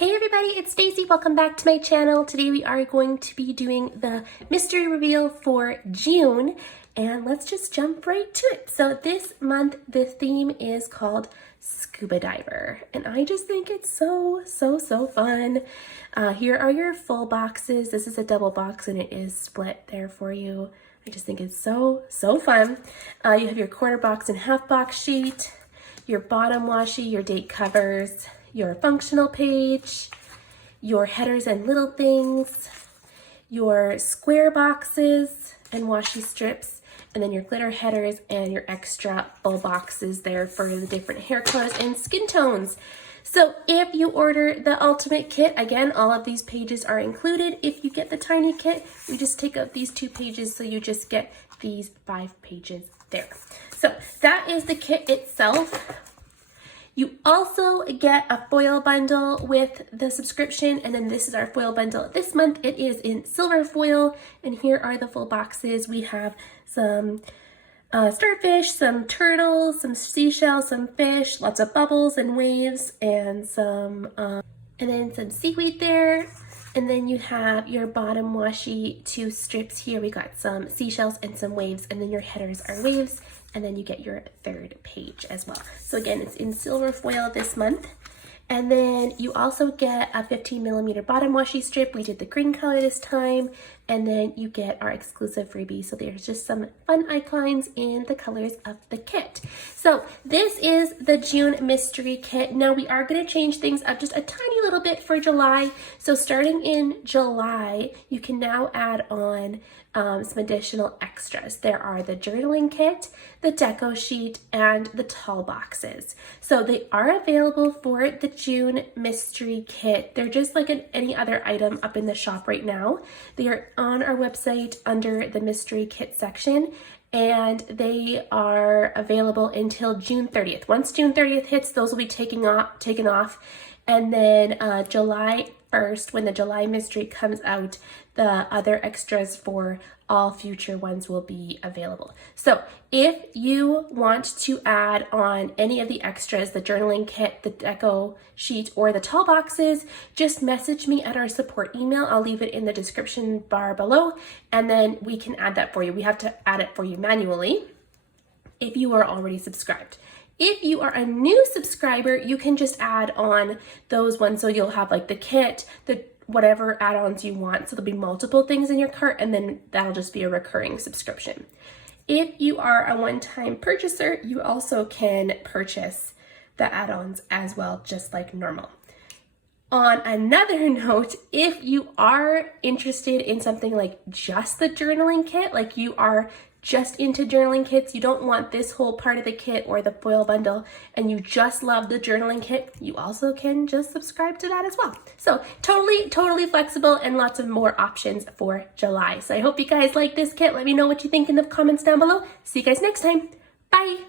Hey everybody, it's Stacy. Welcome back to my channel. Today we are going to be doing the mystery reveal for June, and let's just jump right to it. So this month the theme is called Scuba Diver, and I just think it's so fun. Here are your full boxes. This is a double box and it is split there for you. I just think it's so fun. You have your quarter box and half box sheet, your bottom washi, your date covers, your functional page, your headers and little things, your square boxes and washi strips, and then your glitter headers and your extra full boxes there for the different hair colors and skin tones. So if you order the ultimate kit, again, all of these pages are included. If you get the tiny kit, we just take out these 2 pages, so you just get these 5 pages there. So that is the kit itself. You also get a foil bundle with the subscription, and then this is our foil bundle this month. It is in silver foil, and here are the full boxes. We have some starfish, some turtles, some seashells, some fish, lots of bubbles and waves, and then some seaweed there. And then you have your bottom washi 2 strips here. We got some seashells and some waves, and then your headers are waves, and then you get your 3rd page as well. So again, it's in silver foil this month. And then you also get a 15mm bottom washi strip. We did the green color this time. And then you get our exclusive freebie. So there's just some fun icons and the colors of the kit. So this is the June mystery kit. Now we are going to change things up just a tiny little bit for July. So starting in July, you can now add on some additional extras. There are the journaling kit, the deco sheet, and the tall boxes. So they are available for the June mystery kit. They're just like any other item up in the shop right now. They are on our website under the mystery kit section, and they are available until June 30th. Once June 30th hits, those will be taken off. And then July 1st, when the July mystery comes out, the other extras for all future ones will be available. So if you want to add on any of the extras, the journaling kit, the deco sheet, or the tall boxes, just message me at our support email. I'll leave it in the description bar below, and then we can add that for you. We have to add it for you manually if you are already subscribed. If you are a new subscriber, you can just add on those ones. So you'll have like the kit, the whatever add-ons you want. So there'll be multiple things in your cart, and then that'll just be a recurring subscription. If you are a one-time purchaser, you also can purchase the add-ons as well, just like normal. On another note, if you are interested in something like just the journaling kit, like you are just into journaling kits, you don't want this whole part of the kit or the foil bundle, and you just love the journaling kit, you also can just subscribe to that as well. So totally flexible, and lots of more options for July. So I hope you guys like this kit. Let me know what you think in the comments down below. See you guys next time. Bye.